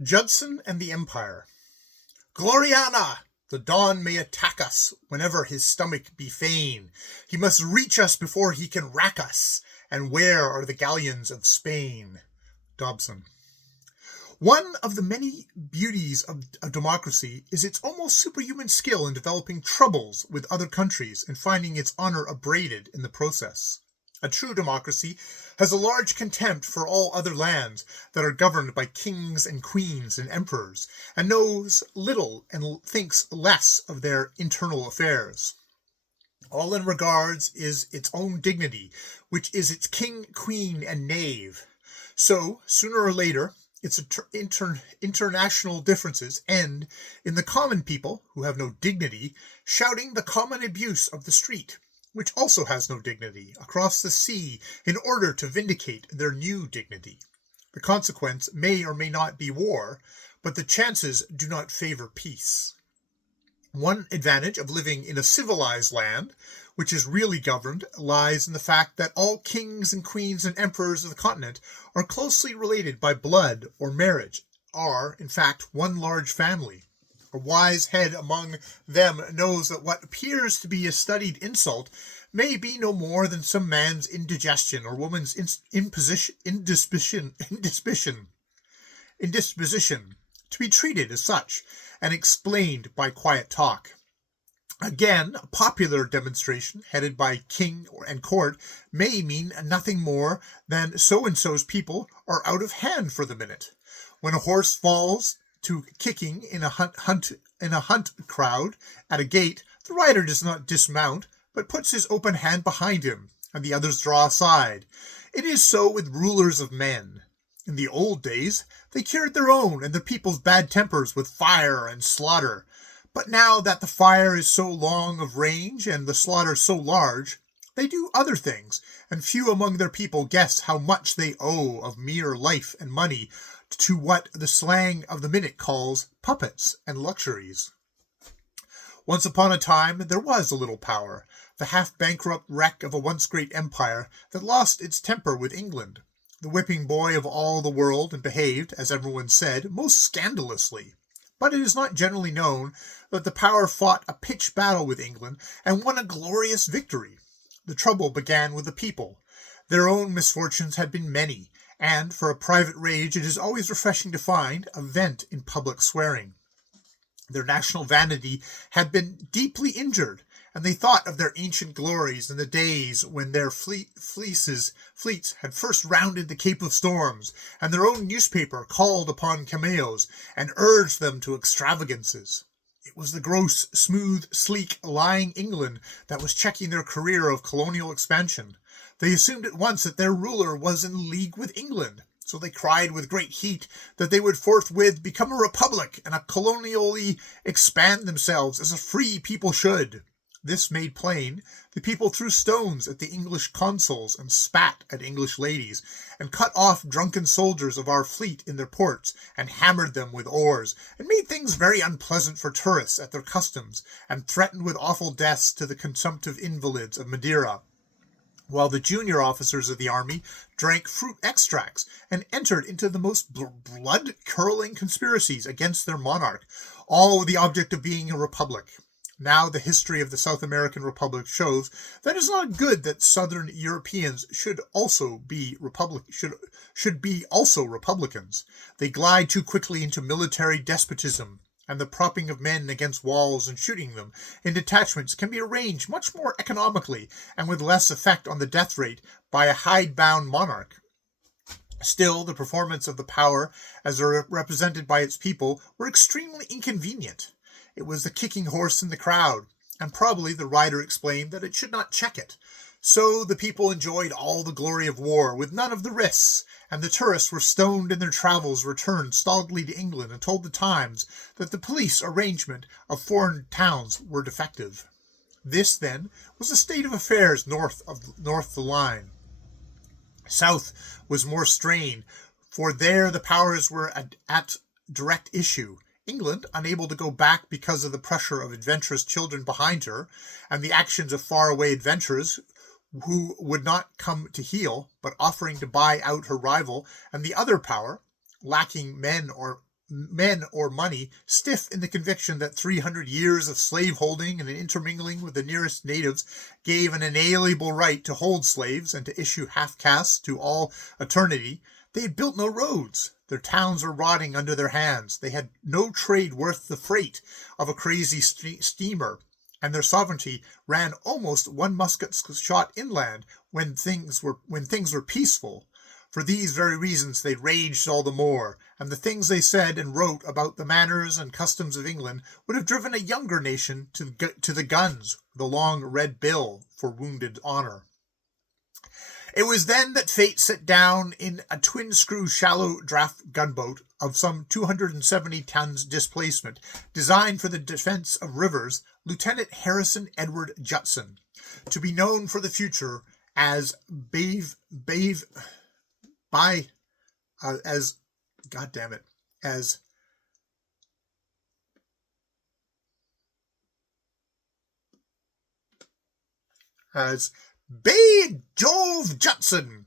Judson and the Empire. Gloriana! The dawn may attack us whenever his stomach be fain. He must reach us before he can rack us. And where are the galleons of Spain? Dobson. One of the many beauties of democracy is its almost superhuman skill in developing troubles with other countries and finding its honor abraded in the process. A true democracy has a large contempt for all other lands that are governed by kings and queens and emperors, and knows little and thinks less of their internal affairs. All it regards is its own dignity, which is its king, queen, and knave. So, sooner or later, its international differences end in the common people, who have no dignity, shouting the common abuse of the street, which also has no dignity, across the sea in order to vindicate their new dignity. The consequence may or may not be war, but the chances do not favor peace. One advantage of living in a civilized land, which is really governed, lies in the fact that all kings and queens and emperors of the continent are closely related by blood or marriage, are, in fact, one large family. A wise head among them knows that what appears to be a studied insult may be no more than some man's indigestion or woman's indisposition to be treated as such, and explained by quiet talk. Again, a popular demonstration headed by king and court may mean nothing more than so-and-so's people are out of hand for the minute. When a horse falls to kicking in a hunt crowd at a gate, the rider does not dismount, but puts his open hand behind him, and the others draw aside. It is so with rulers of men. In the old days, they cured their own and the people's bad tempers with fire and slaughter. But now that the fire is so long of range and the slaughter so large, they do other things, and few among their people guess how much they owe of mere life and money to what the slang of the minute calls puppets and luxuries. Once upon a time there was a little power, the half-bankrupt wreck of a once great empire that lost its temper with England, the whipping boy of all the world, and behaved, as everyone said, most scandalously. But it is not generally known that the power fought a pitched battle with England and won a glorious victory. The trouble began with the people. Their own misfortunes had been many, and for a private rage it is always refreshing to find a vent in public swearing. Their national vanity had been deeply injured, and they thought of their ancient glories in the days when their fleets had first rounded the Cape of Storms, and their own newspaper called upon cameos and urged them to extravagances. It was the gross, smooth, sleek, lying England that was checking their career of colonial expansion. They assumed at once that their ruler was in league with England, so they cried with great heat that they would forthwith become a republic and colonially expand themselves as a free people should. This made plain, the people threw stones at the English consuls and spat at English ladies, and cut off drunken soldiers of our fleet in their ports, and hammered them with oars, and made things very unpleasant for tourists at their customs, and threatened with awful deaths to the consumptive invalids of Madeira, while the junior officers of the army drank fruit extracts and entered into the most blood-curdling conspiracies against their monarch, all with the object of being a republic. Now the history of the South American Republic shows that it is not good that Southern Europeans should be also republicans. They glide too quickly into military despotism, and the propping of men against walls and shooting them in detachments can be arranged much more economically and with less effect on the death rate by a hidebound monarch. Still, the performance of the power as represented by its people were extremely inconvenient. It was the kicking horse in the crowd, and probably the rider explained that it should not check it. So the people enjoyed all the glory of war, with none of the risks, and the tourists were stoned in their travels, returned stolidly to England, and told the Times that the police arrangement of foreign towns were defective. This, then, was the state of affairs north the line. South was more strained, for there the powers were at direct issue. England, unable to go back because of the pressure of adventurous children behind her, and the actions of faraway adventurers who would not come to heel, but offering to buy out her rival, and the other power, lacking men or men or money, stiff in the conviction that 300 years of slaveholding and an intermingling with the nearest natives gave an inalienable right to hold slaves and to issue half-castes to all eternity, they had built no roads. Their towns were rotting under their hands. They had no trade worth the freight of a crazy steamer, and their sovereignty ran almost one musket shot inland when things were peaceful. For these very reasons they raged all the more, and the things they said and wrote about the manners and customs of England would have driven a younger nation to the guns with a long red bill for wounded honour. It was then that fate set down in a twin-screw shallow draft gunboat of some 270 tons displacement, designed for the defence of rivers, Lieutenant Harrison Edward Judson, to be known for the future as Bay Jove Judson.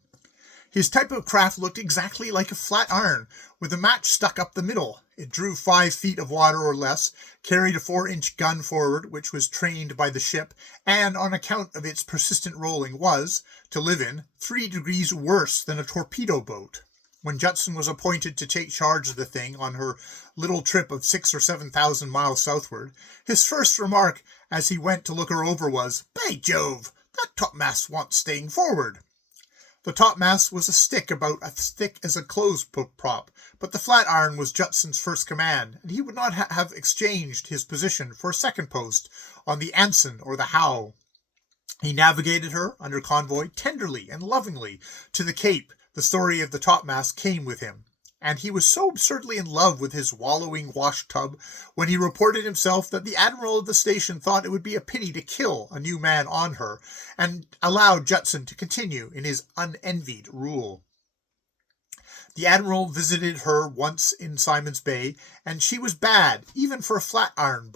His type of craft looked exactly like a flat iron, with a match stuck up the middle. It drew 5 feet of water or less, carried a 4-inch gun forward, which was trained by the ship, and, on account of its persistent rolling, was, to live in, 3 degrees worse than a torpedo boat. When Judson was appointed to take charge of the thing on her little trip of 6,000 or 7,000 miles southward, his first remark as he went to look her over was, "By Jove, that topmast wants staying forward." The topmast was a stick about as thick as a clothes prop, but the flat iron was Judson's first command, and he would not have exchanged his position for a second post on the ensign or the howe. He navigated her, under convoy, tenderly and lovingly to the Cape. The story of the topmast came with him, and he was so absurdly in love with his wallowing wash-tub when he reported himself that the admiral of the station thought it would be a pity to kill a new man on her, and allowed Judson to continue in his unenvied rule. The admiral visited her once in Simon's Bay, and she was bad, even for a flat iron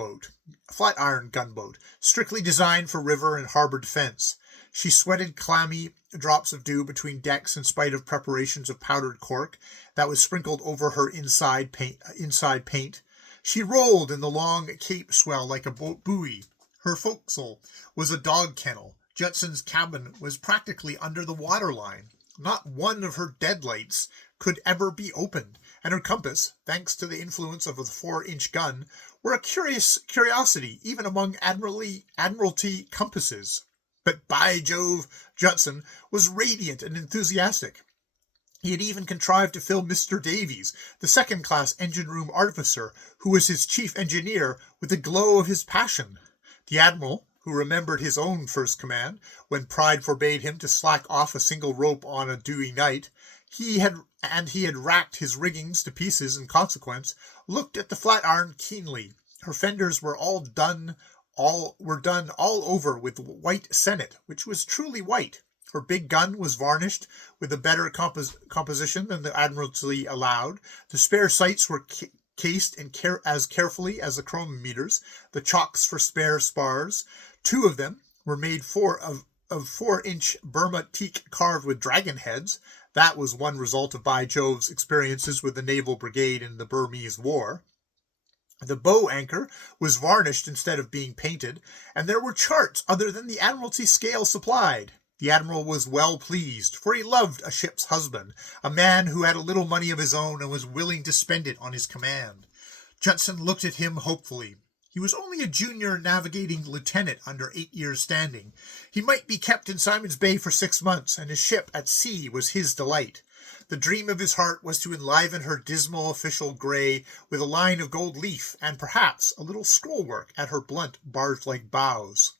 gunboat, strictly designed for river and harbor defense. She sweated clammy drops of dew between decks in spite of preparations of powdered cork that was sprinkled over her inside paint. She rolled in the long Cape swell like a buoy. Her forecastle was a dog kennel. Judson's cabin was practically under the waterline. Not one of her deadlights could ever be opened, and her compass, thanks to the influence of a 4-inch gun, were a curiosity even among Admiralty compasses. But by Jove, Judson was radiant and enthusiastic. He had even contrived to fill Mr. Davies, the second-class engine-room artificer, who was his chief engineer, with the glow of his passion. The admiral, who remembered his own first command, when pride forbade him to slack off a single rope on a dewy night, he had racked his riggings to pieces in consequence, looked at the flat iron keenly. Her fenders were done all over with white senet, which was truly white. Her big gun was varnished with a better composition than the Admiralty allowed. The spare sights were cased as carefully as the chronometers, the chocks for spare spars. 2 of them were made of 4-inch Burma teak carved with dragon heads. That was one result of By Jove's experiences with the Naval Brigade in the Burmese War. The bow anchor was varnished instead of being painted, and there were charts other than the Admiralty scale supplied. The admiral was well pleased, for he loved a ship's husband, a man who had a little money of his own and was willing to spend it on his command. Judson looked at him hopefully. He was only a junior navigating lieutenant under 8 years' standing. He might be kept in Simon's Bay for 6 months, and his ship at sea was his delight. The dream of his heart was to enliven her dismal official grey with a line of gold leaf and perhaps a little scrollwork at her blunt barge-like bows.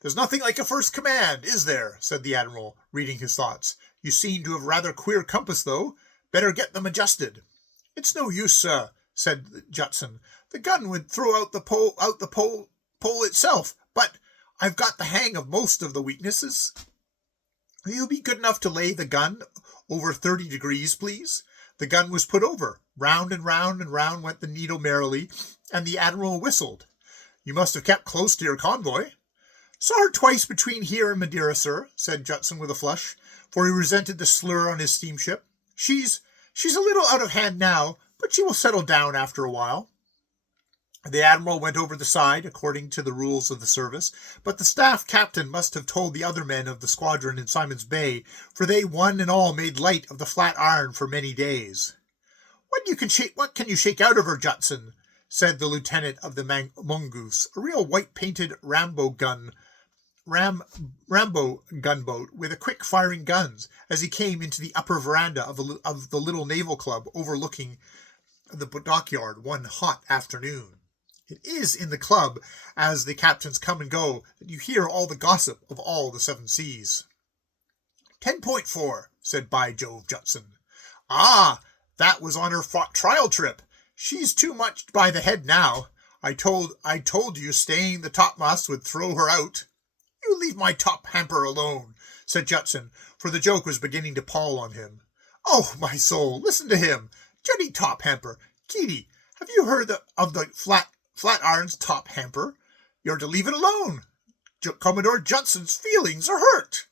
"There's nothing like a first command, is there?" said the admiral, reading his thoughts. "You seem to have rather queer compass, though. Better get them adjusted." "It's no use, sir," said Judson. "The gun would throw out the pole itself, but I've got the hang of most of the weaknesses." "Will you be good enough to lay the gun over 30 degrees, please?" The gun was put over. Round and round and round went the needle merrily, and the admiral whistled. "You must have kept close to your convoy." "Saw her twice between here and Madeira, sir," said Judson with a flush, for he resented the slur on his steamship. She's a little out of hand now, but she will settle down after a while. The admiral went over the side, according to the rules of the service, but the staff captain must have told the other men of the squadron in Simon's Bay, for they one and all made light of the flat iron for many days. What can you shake out of her, Judson? Said the lieutenant of the Mongoose, a real white-painted Rambo gunboat with a quick-firing guns, as he came into the upper veranda of the little naval club overlooking the dockyard one hot afternoon. It is in the club, as the captains come and go, that you hear all the gossip of all the 7 seas. 10.4, said By Jove Judson. Ah, that was on her trial trip. She's too much by the head now. I told you staying the topmasts would throw her out. You leave my top hamper alone, said Judson, for the joke was beginning to pall on him. Oh, my soul, listen to him. Juddy top hamper. Keady, have you heard of the Flatiron's top hamper? You're to leave it alone. Commodore Judson's feelings are hurt.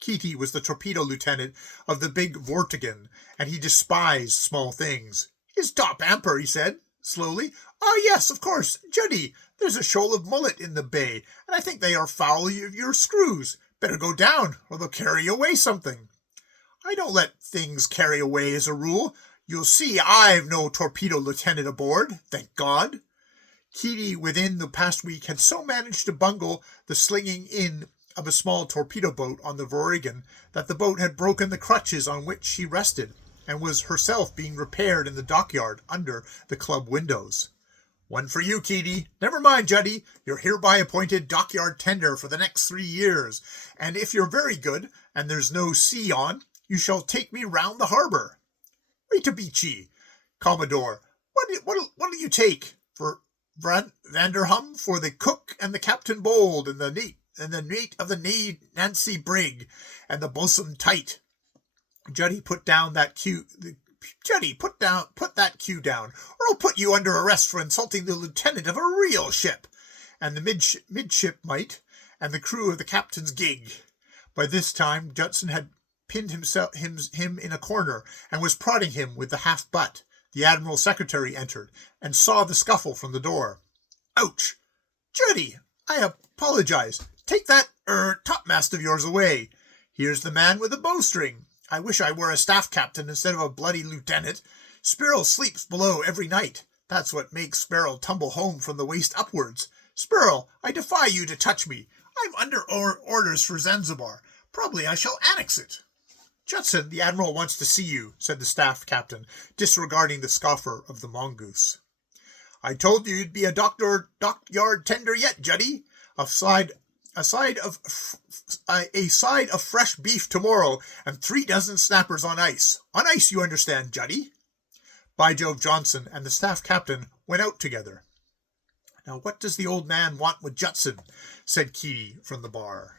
Keady was the torpedo lieutenant of the big Vortigern, and he despised small things. His top hamper, he said, slowly. Ah, yes, of course, Juddy. There's a shoal of mullet in the bay, and I think they are foul of your screws. Better go down, or they'll carry away something. I don't let things carry away as a rule. You'll see I've no torpedo lieutenant aboard, thank God. Keady, within the past week, had so managed to bungle the slinging in of a small torpedo boat on the Vortigern that the boat had broken the crutches on which she rested, and was herself being repaired in the dockyard under the club windows. One for you, Keady. Never mind, Juddy. You're hereby appointed dockyard tender for the next 3 years, and if you're very good, and there's no sea on, you shall take me round the harbour. Wait a beachy, Commodore. What'll you take? For Vanderhum, for the cook and the Captain Bold, and the mate of the Nancy brig, and the bosun tight. Juddy, put that cue down, or I'll put you under arrest for insulting the lieutenant of a real ship, and the midshipmite, and the crew of the captain's gig. By this time Judson had pinned him in a corner, and was prodding him with the half-butt. The admiral's secretary entered, and saw the scuffle from the door. Ouch! Juddy, I apologize. Take that topmast of yours away. Here's the man with the bowstring. I wish I were a staff captain instead of a bloody lieutenant. Sparrow sleeps below every night. That's what makes Sparrow tumble home from the waist upwards. Sparrow, I defy you to touch me. I'm under orders for Zanzibar. Probably I shall annex it. Judson, the admiral wants to see you, said the staff captain, disregarding the scoffer of the mongoose. I told you you'd be a dockyard tender yet, Juddy. A side of fresh beef tomorrow, and 3 dozen snappers on ice. On ice, you understand, Juddy. By Jove Johnson and the staff captain went out together. Now what does the old man want with Judson? Said Keady from the bar.